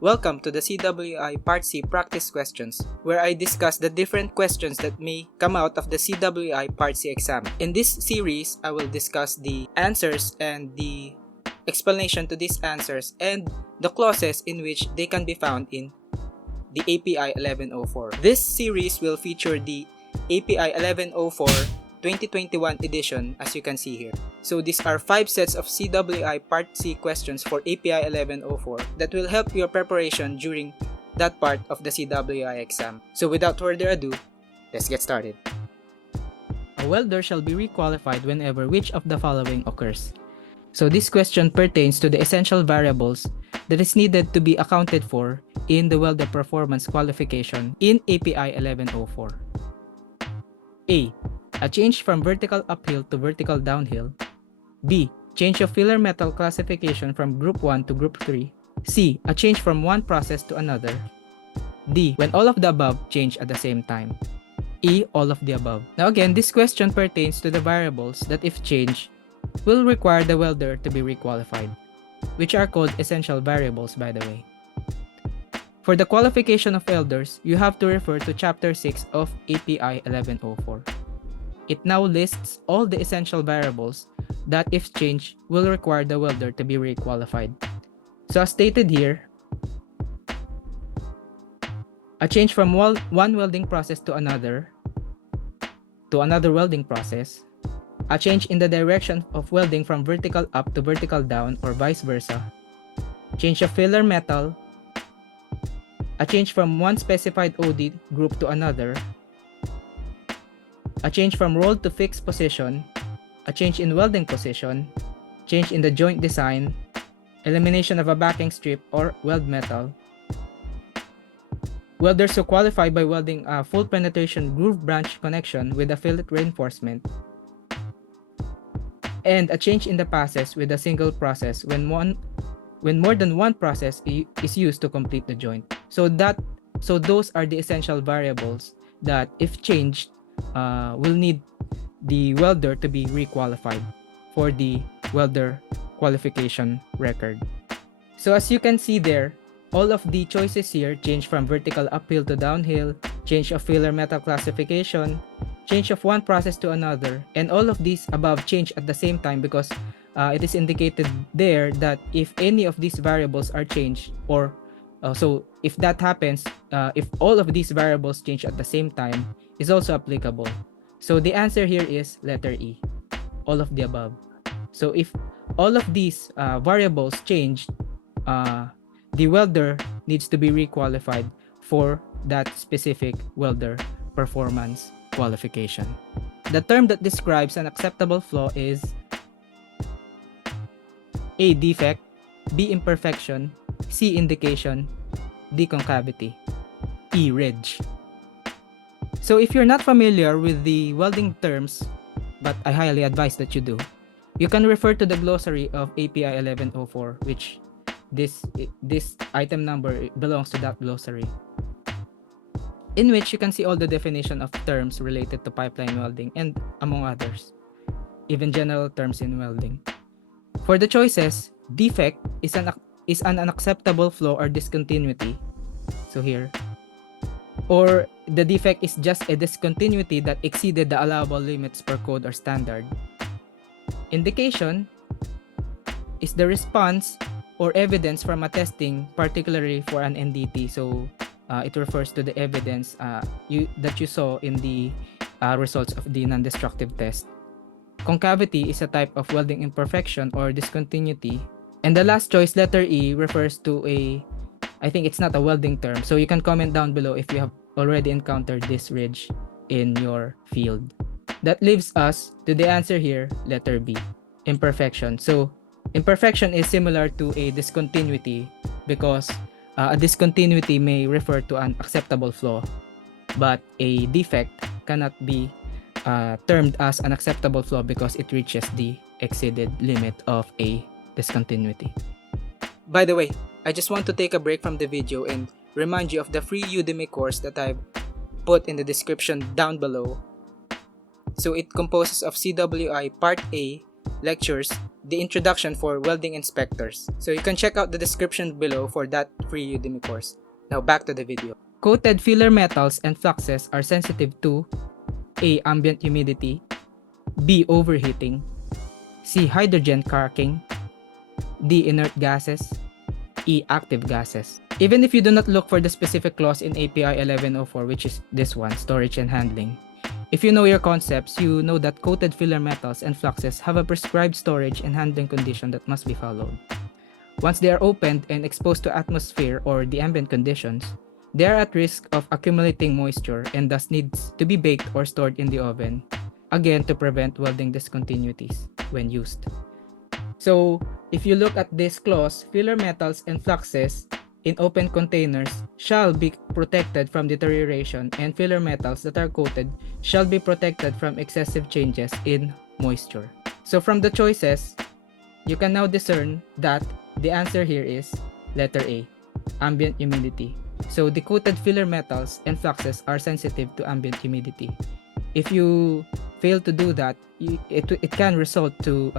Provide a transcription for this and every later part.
Welcome to the CWI Part C practice questions, where I discuss the different questions that may come out of the CWI Part C exam. In this series, I will discuss the answers and the explanation to these answers and the clauses in which they can be found in the API 1104. This series will feature the API 1104 2021 edition, as you can see here. So these are 5 sets of CWI Part C questions for API 1104 that will help your preparation during that part of the CWI exam. So without further ado, let's get started. A welder shall be requalified whenever which of the following occurs. So this question pertains to the essential variables that is needed to be accounted for in the welder performance qualification in API 1104. A change from vertical uphill to vertical downhill. B. Change of filler metal classification from Group 1 to Group 3. C. A change from one process to another. D. When all of the above change at the same time. E. All of the above. Now again, this question pertains to the variables that if changed, will require the welder to be requalified, which are called essential variables, by the way. For the qualification of welders, you have to refer to Chapter 6 of API 1104. It now lists all the essential variables that if changed will require the welder to be requalified. So as stated here, a change from one welding process to another welding process, a change in the direction of welding from vertical up to vertical down or vice versa, change of filler metal, a change from one specified OD group to another, a change from rolled to fixed position, a change in welding position, change in the joint design, elimination of a backing strip or weld metal, welders who qualify by welding a full penetration groove branch connection with a fillet reinforcement, and a change in the passes with a single process when more than one process is used to complete the joint. So those are the essential variables that if changed will need the welder to be requalified for the welder qualification record. So as you can see there, all of the choices here change from vertical uphill to downhill, change of filler metal classification, change of one process to another, and all of these above change at the same time because it is indicated there that if any of these variables are changed, or so if that happens, if all of these variables change at the same time, is also applicable. So the answer here is letter E, all of the above. So if all of these variables change, the welder needs to be requalified for that specific welder performance qualification. The term that describes an acceptable flaw is A. Defect, B. Imperfection, C. Indication, D. Concavity, E. Ridge. So if you're not familiar with the welding terms, but I highly advise that you do, you can refer to the glossary of API 1104, which this item number belongs to that glossary, in which you can see all the definition of terms related to pipeline welding and among others, even general terms in welding. For the choices, defect is an unacceptable flaw or discontinuity. So here, or the defect is just a discontinuity that exceeded the allowable limits per code or standard. Indication is the response or evidence from a testing, particularly for an NDT. So it refers to the evidence that you saw in the results of the non-destructive test. Concavity is a type of welding imperfection or discontinuity. And the last choice, letter E, refers to I think it's not a welding term. So you can comment down below if you have already encountered this ridge in your field. That leaves us to the answer here, letter B, imperfection. So imperfection is similar to a discontinuity because a discontinuity may refer to an acceptable flaw, but a defect cannot be termed as an acceptable flaw because it reaches the exceeded limit of a discontinuity. By the way, I just want to take a break from the video and remind you of the free UDEMY course that I've put in the description down below. So it composes of CWI Part A lectures the introduction for welding inspectors. So you can check out the description below for that free Udemy course. Now back to the video. Coated filler metals and fluxes are sensitive to A. Ambient humidity, B. Overheating, C. Hydrogen cracking, D. Inert gases, E. Active gases. Even if you do not look for the specific clause in API 1104, which is this one, storage and handling, if you know your concepts, you know that coated filler metals and fluxes have a prescribed storage and handling condition that must be followed. Once they are opened and exposed to atmosphere or the ambient conditions, they are at risk of accumulating moisture and thus needs to be baked or stored in the oven, again to prevent welding discontinuities when used. So, if you look at this clause, filler metals and fluxes in open containers shall be protected from deterioration, and filler metals that are coated shall be protected from excessive changes in moisture. So from the choices, you can now discern that the answer here is letter A, ambient humidity. So the coated filler metals and fluxes are sensitive to ambient humidity. If you fail to do that, it can result to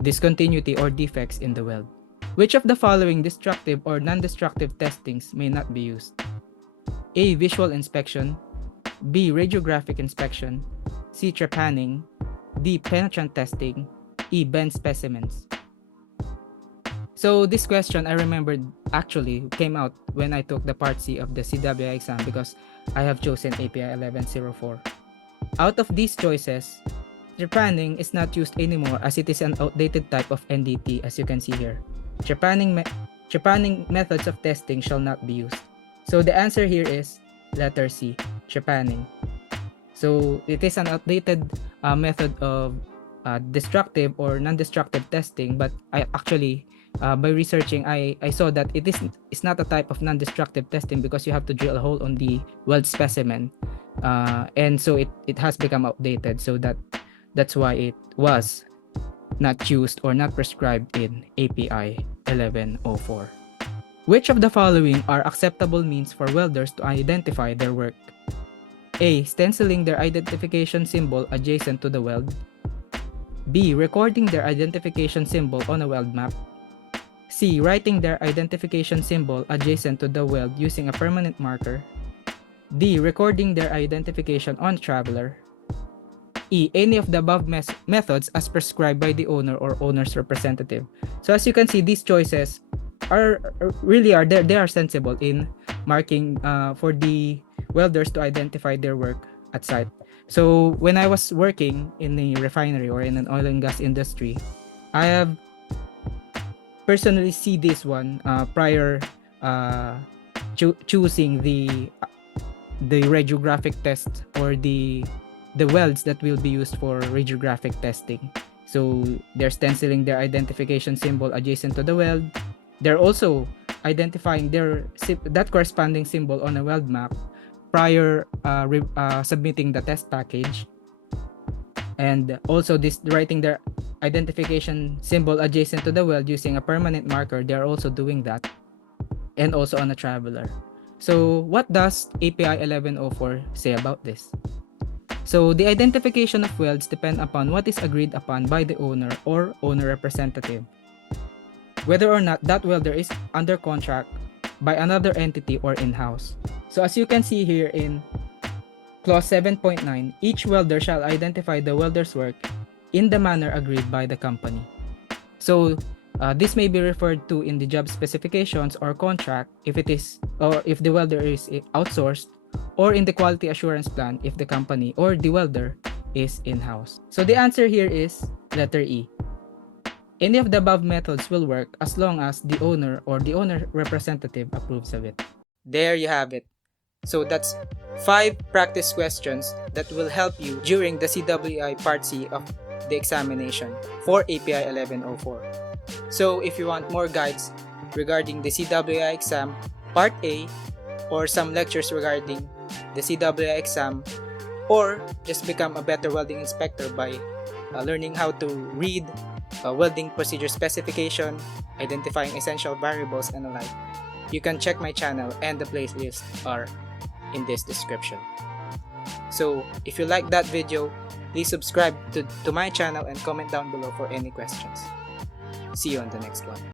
discontinuity or defects in the weld. Which of the following destructive or non-destructive testings may not be used? A. Visual inspection, B. Radiographic inspection, C. Trepanning, D. Penetrant testing, E. Bend specimens. So this question I remembered actually came out when I took the Part C of the CWI exam because I have chosen API 1104. Out of these choices, trepanning is not used anymore as it is an outdated type of NDT, as you can see here. Trepanning methods of testing shall not be used. So the answer here is letter C, trepanning. So it is an outdated method of destructive or non-destructive testing, but I actually by researching I saw that it's not a type of non-destructive testing because you have to drill a hole on the weld specimen, and so it has become outdated. So that's why it was not used or not prescribed in API 1104. Which of the following are acceptable means for welders to identify their work? A. Stenciling their identification symbol adjacent to the weld. B. Recording their identification symbol on a weld map. C. Writing their identification symbol adjacent to the weld using a permanent marker. D. Recording their identification on a traveler. E. Any of the above methods as prescribed by the owner or owner's representative. So as you can see, these choices are they are sensible in marking for the welders to identify their work at site. So when I was working in a refinery or in an oil and gas industry, I have personally see this one prior choosing the radiographic test or the welds that will be used for radiographic testing. So they're stenciling their identification symbol adjacent to the weld. They're also identifying that corresponding symbol on a weld map prior submitting the test package, and also writing their identification symbol adjacent to the weld using a permanent marker. They're also doing that, and also on a traveler. So what does API 1104 say about this? So the identification of welds depend upon what is agreed upon by the owner or owner representative, whether or not that welder is under contract by another entity or in-house. So as you can see here in clause 7.9, each welder shall identify the welder's work in the manner agreed by the company. So this may be referred to in the job specifications or contract if the welder is outsourced, or in the quality assurance plan if the company or the welder is in-house. So the answer here is letter E. Any of the above methods will work as long as the owner or the owner representative approves of it. There you have it. So that's 5 practice questions that will help you during the CWI Part C of the examination for API 1104. So if you want more guides regarding the CWI exam Part A, or some lectures regarding the CWI exam, or just become a better welding inspector by learning how to read welding procedure specification, identifying essential variables, and the like, you can check my channel, and the playlists are in this description. So if you like that video, please subscribe to my channel and comment down below for any questions. See you on the next one.